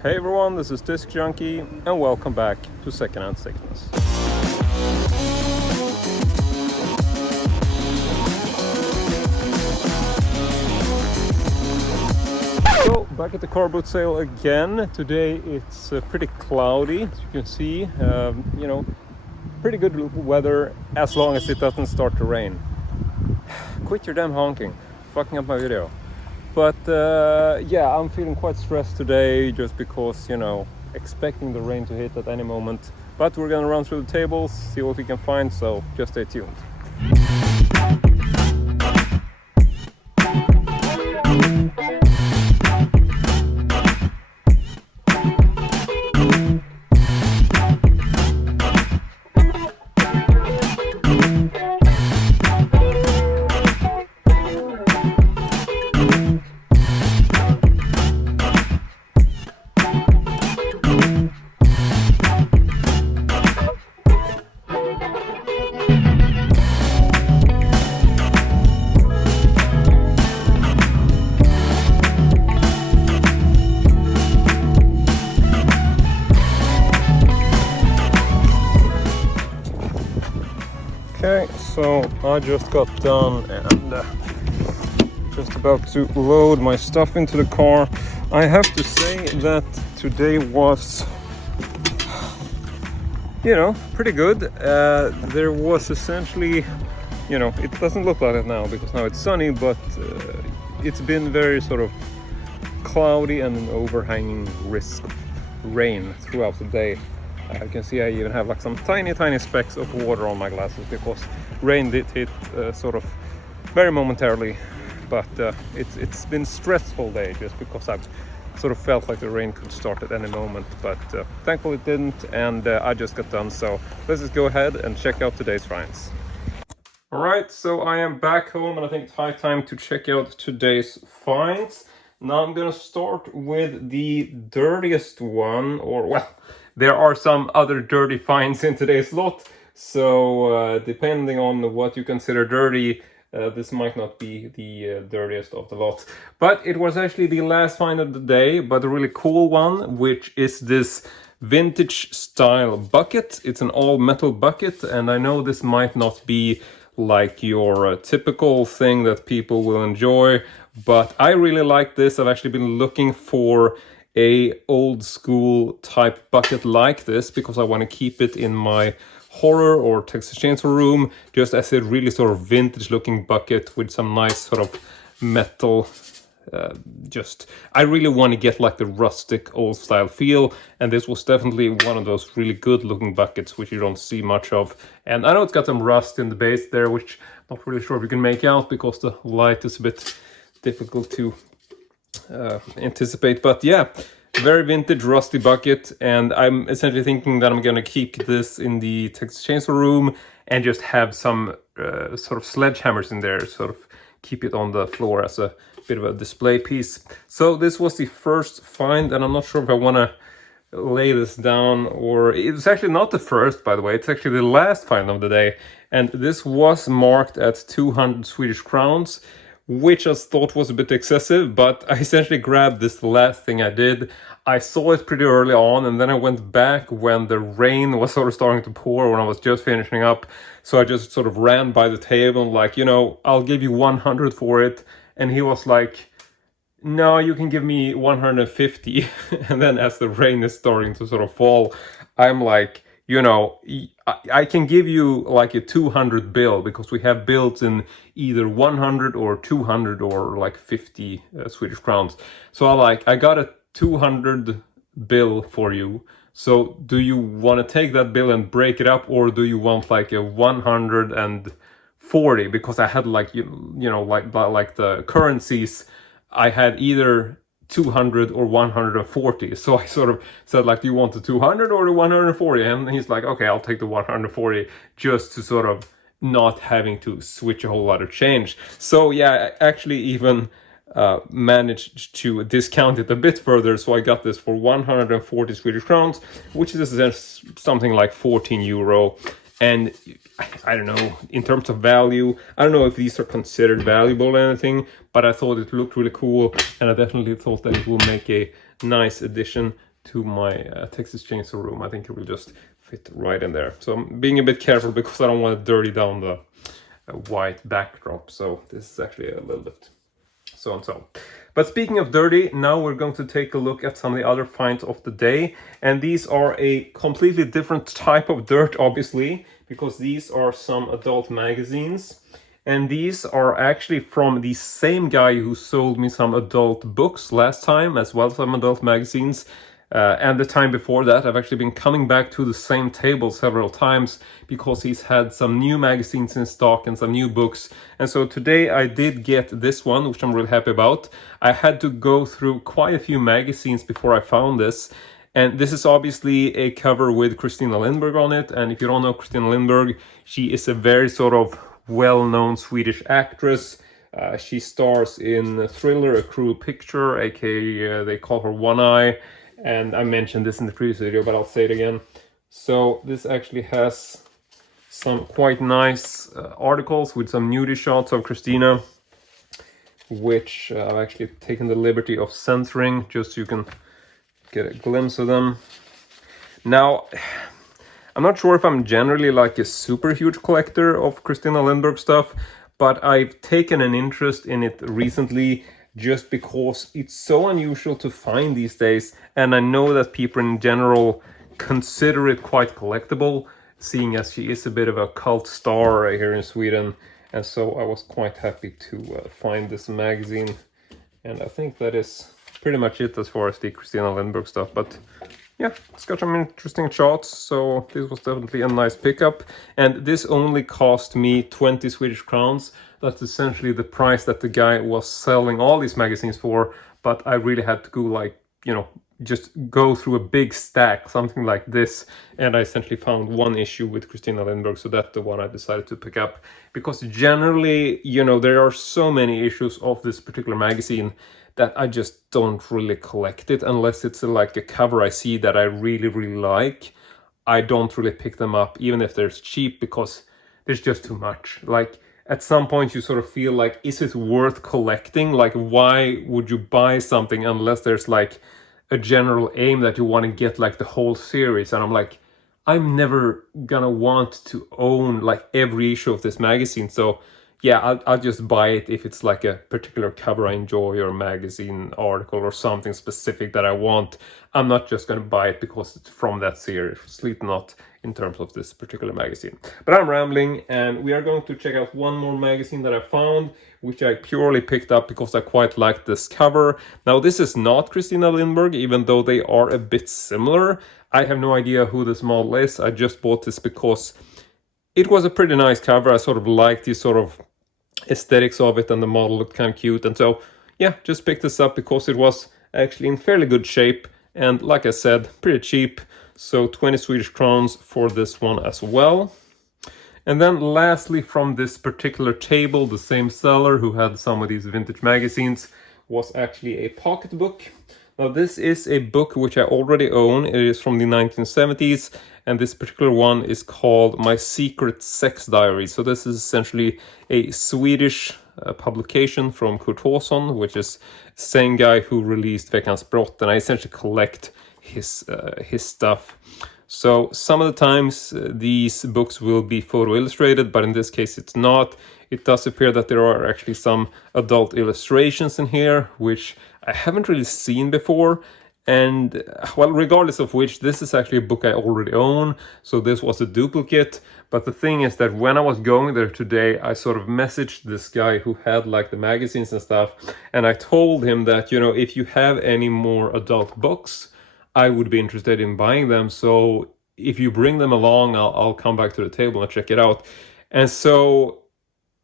Hey everyone, this is Disc Junkie and welcome back to Secondhand Sickness. So, back at the car boot sale again. Today it's pretty cloudy, as you can see. Pretty good weather as long as it doesn't start to rain. Quit your damn honking, fucking up my video. But yeah, I'm feeling quite stressed today just because, expecting the rain to hit at any moment. But we're gonna run through the tables, see what we can find, so just stay tuned. Okay, so I just got done and just about to load my stuff into the car. I have to say that today was, pretty good. There was essentially, it doesn't look like it now because now it's sunny, but it's been very sort of cloudy and an overhanging risk of rain throughout the day. You can see I even have like some tiny specks of water on my glasses because rain did hit sort of very momentarily, but it's been a stressful day just because I've sort of felt like the rain could start at any moment, but thankfully it didn't, and I just got done. So let's just go ahead and check out today's finds. Alright, so I am back home and I think it's high time to check out today's finds. Now I'm gonna start with the dirtiest one, or well, there are some other dirty finds in today's lot, so depending on what you consider dirty, this might not be the dirtiest of the lot. But it was actually the last find of the day, but a really cool one, which is this vintage style bucket. It's an all metal bucket, and I know this might not be like your typical thing that people will enjoy, but I really like this. I've actually been looking for a old school type bucket like this because I want to keep it in my horror or Texas Chain Saw room, just as a really sort of vintage looking bucket with some nice sort of metal. I really want to get like the rustic old style feel, and this was definitely one of those really good looking buckets which you don't see much of. And I know it's got some rust in the base there, which I'm not really sure if you can make out because the light is a bit difficult to anticipate. But yeah, very vintage rusty bucket, and I'm essentially thinking that I'm gonna keep this in the Texas Chain Saw room and just have some sort of sledgehammers in there, sort of keep it on the floor as a bit of a display piece. So this was the first find, and I'm not sure if I want to lay this down, or it's actually not the first, by the way, it's actually the last find of the day, and this was marked at 200 Swedish crowns, which I thought was a bit excessive, but I essentially grabbed this last thing I did. I saw it pretty early on, and then I went back when the rain was sort of starting to pour, when I was just finishing up. So I just sort of ran by the table and like, I'll give you 100 for it. And he was like, no, you can give me 150. And then as the rain is starting to sort of fall, I'm like, I can give you like a 200 bill because we have bills in either 100 or 200 or like 50 Swedish crowns. So I got a 200 bill for you. So do you want to take that bill and break it up, or do you want like a 140? Because I had like, like the currencies, I had either 200 or 140. So I sort of said like, do you want the 200 or the 140? And he's like, okay, I'll take the 140, just to sort of not having to switch a whole lot of change. So yeah, I actually even managed to discount it a bit further. So I got this for 140 Swedish crowns, which is something like 14 euro. And I don't know, in terms of value, I don't know if these are considered valuable or anything, but I thought it looked really cool, and I definitely thought that it will make a nice addition to my Texas Chain Saw room. I think it will just fit right in there. So I'm being a bit careful because I don't want to dirty down the white backdrop. So this is actually a little bit so and so. But speaking of dirty, now we're going to take a look at some of the other finds of the day. And these are a completely different type of dirt, obviously, because these are some adult magazines. And these are actually from the same guy who sold me some adult books last time, as well as some adult magazines. And the time before that, I've actually been coming back to the same table several times because he's had some new magazines in stock and some new books. And so today I did get this one, which I'm really happy about. I had to go through quite a few magazines before I found this. And this is obviously a cover with Christina Lindberg on it. And if you don't know Christina Lindberg, she is a very sort of well-known Swedish actress. She stars in Thriller, A Cruel Picture, aka they call her One Eye. And I mentioned this in the previous video, but I'll say it again. So this actually has some quite nice articles with some nudie shots of Christina, which I've actually taken the liberty of censoring just so you can get a glimpse of them. Now, I'm not sure if I'm generally like a super huge collector of Christina Lindberg stuff, but I've taken an interest in it recently just because it's so unusual to find these days, and I know that people in general consider it quite collectible, seeing as she is a bit of a cult star here in Sweden. And so I was quite happy to find this magazine, and I think that is pretty much it as far as the Christina Lindberg stuff. But yeah, it's got some interesting shots, so this was definitely a nice pickup. And this only cost me 20 Swedish crowns. That's essentially the price that the guy was selling all these magazines for, but I really had to go, like, you know, just go through a big stack, something like this, and I essentially found one issue with Christina Lindberg, so that's the one I decided to pick up. Because generally, you know, there are so many issues of this particular magazine that I just don't really collect it unless it's like a cover I see that I really, really like. I don't really pick them up, even if they're cheap, because there's just too much. Like, at some point you sort of feel like, is it worth collecting? Like, why would you buy something unless there's like a general aim that you want to get like the whole series? And I'm like, I'm never gonna want to own like every issue of this magazine. So yeah, I'll just buy it if it's like a particular cover I enjoy, or a magazine article or something specific that I want. I'm not just going to buy it because it's from that series, at not in terms of this particular magazine. But I'm rambling, and we are going to check out one more magazine that I found, which I purely picked up because I quite like this cover. Now, this is not Christina Lindberg, even though they are a bit similar. I have no idea who this model is. I just bought this because it was a pretty nice cover. I sort of liked the sort of aesthetics of it, and the model looked kind of cute. And so, yeah, just picked this up because it was actually in fairly good shape. And like I said, pretty cheap. So 20 Swedish crowns for this one as well. And then lastly, from this particular table, the same seller who had some of these vintage magazines was actually a pocketbook. Now, this is a book which I already own. It is from the 1970s, and this particular one is called My Secret Sex Diary. So this is essentially a Swedish publication from Kurt Hausson, which is the same guy who released Veckans Brott, and I essentially collect his stuff. So some of the times these books will be photo illustrated, but in this case it's not. It does appear that there are actually some adult illustrations in here, which I haven't really seen before. And well, regardless of which, this is actually a book I already own, so this was a duplicate. But the thing is that when I was going there today, I sort of messaged this guy who had like the magazines and stuff, and I told him that, you know, if you have any more adult books, I would be interested in buying them. So if you bring them along, I'll come back to the table and check it out. And so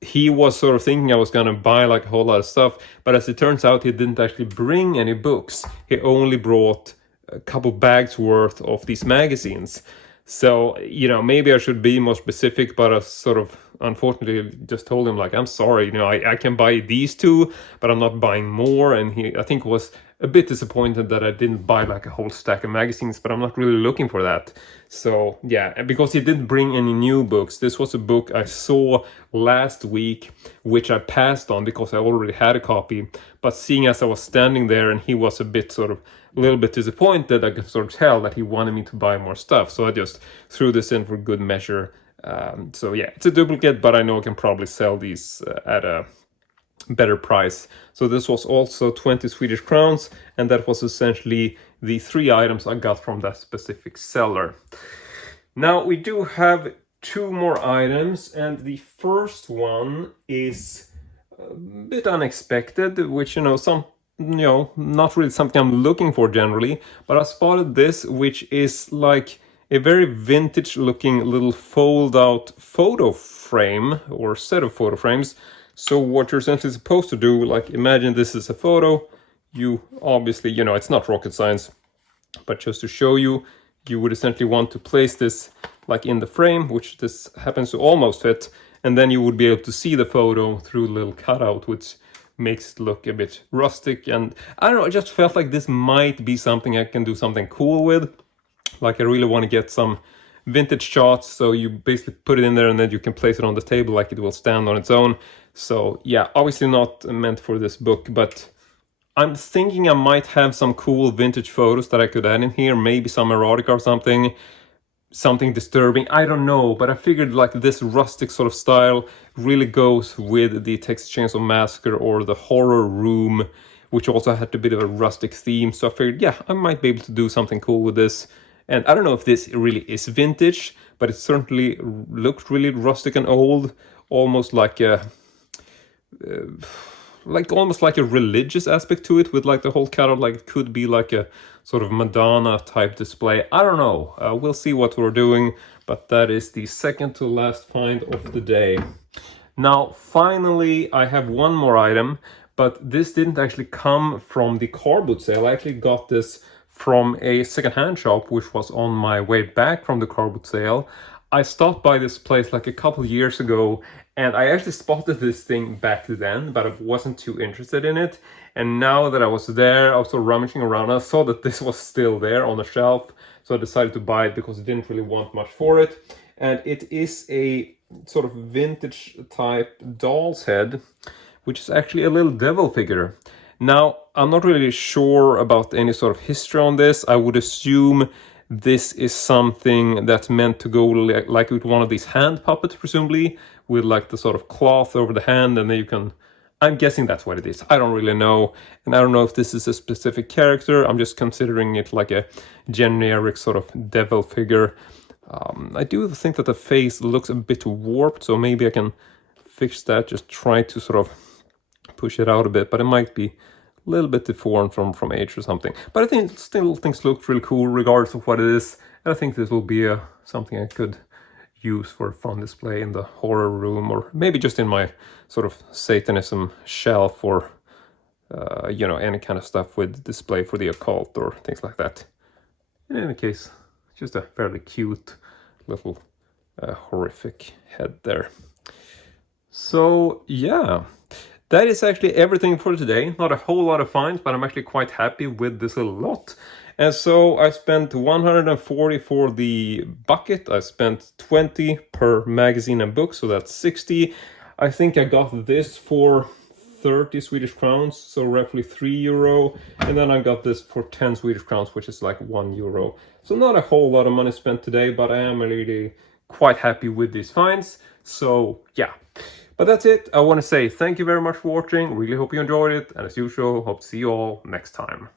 he was sort of thinking I was going to buy like a whole lot of stuff, but as it turns out, he didn't actually bring any books. He only brought a couple bags worth of these magazines. So, you know, maybe I should be more specific, but I sort of unfortunately just told him, like, I'm sorry, you know, I can buy these two, but I'm not buying more. And he, I think, was a bit disappointed that I didn't buy like a whole stack of magazines, but I'm not really looking for that. So yeah, and because he didn't bring any new books. This was a book I saw last week, which I passed on because I already had a copy. But seeing as I was standing there and he was a bit sort of a little bit disappointed, I could sort of tell that he wanted me to buy more stuff. So I just threw this in for good measure. So yeah, it's a duplicate, but I know I can probably sell these at a better price. So this was also 20 Swedish crowns, and that was essentially the 3 items I got from that specific seller. Now we do have 2 more items, and the first one is a bit unexpected, which not really something I'm looking for generally, but I spotted this, which is like a very vintage looking little fold out photo frame or set of photo frames. So what you're essentially supposed to do, like imagine this is a photo, you obviously, it's not rocket science, but just to show you, you would essentially want to place this like in the frame, which this happens to almost fit, and then you would be able to see the photo through a little cutout, which makes it look a bit rustic. And I don't know, I just felt like this might be something I can do something cool with. Like I really want to get some vintage shots, so you basically put it in there and then you can place it on the table like it will stand on its own. So yeah, obviously not meant for this book, but I'm thinking I might have some cool vintage photos that I could add in here, maybe some erotica or something disturbing, I don't know, but I figured like this rustic sort of style really goes with the Texas Chain Saw Massacre or the horror room, which also had a bit of a rustic theme. So I figured, yeah, I might be able to do something cool with this. And I don't know if this really is vintage, but it certainly looked really rustic and old, almost like a almost like a religious aspect to it, with like the whole cutout, like it could be like a sort of Madonna type display. I don't know. We'll see what we're doing, but that is the second to last find of the day. Now, finally, I have one more item, but this didn't actually come from the car boot sale. I actually got this from a secondhand shop, which was on my way back from the car boot sale. I stopped by this place like a couple years ago, and I actually spotted this thing back then, but I wasn't too interested in it. And now that I was there, I was sort of rummaging around, I saw that this was still there on the shelf, so I decided to buy it because I didn't really want much for it. And it is a sort of vintage type doll's head, which is actually a little devil figure. Now, I'm not really sure about any sort of history on this. I would assume this is something that's meant to go like with one of these hand puppets, presumably, with like the sort of cloth over the hand, and then you can... I'm guessing that's what it is. I don't really know. And I don't know if this is a specific character. I'm just considering it like a generic sort of devil figure. I do think that the face looks a bit warped, so maybe I can fix that, just try to sort of push it out a bit, but it might be a little bit deformed from age or something. But I think still things look really cool regardless of what it is, and I think this will be something I could use for a fun display in the horror room, or maybe just in my sort of Satanism shelf, or any kind of stuff with display for the occult or things like that. In any case, just a fairly cute little horrific head there. So yeah, that is actually everything for today. Not a whole lot of finds, but I'm actually quite happy with this little lot. And so I spent 140 for the bucket. I spent 20 per magazine and book, so that's 60. I think I got this for 30 Swedish crowns, so roughly €3. And then I got this for 10 Swedish crowns, which is like €1. So not a whole lot of money spent today, but I am really quite happy with these finds. So yeah. But that's it. I want to say thank you very much for watching. Really hope you enjoyed it. And as usual, hope to see you all next time.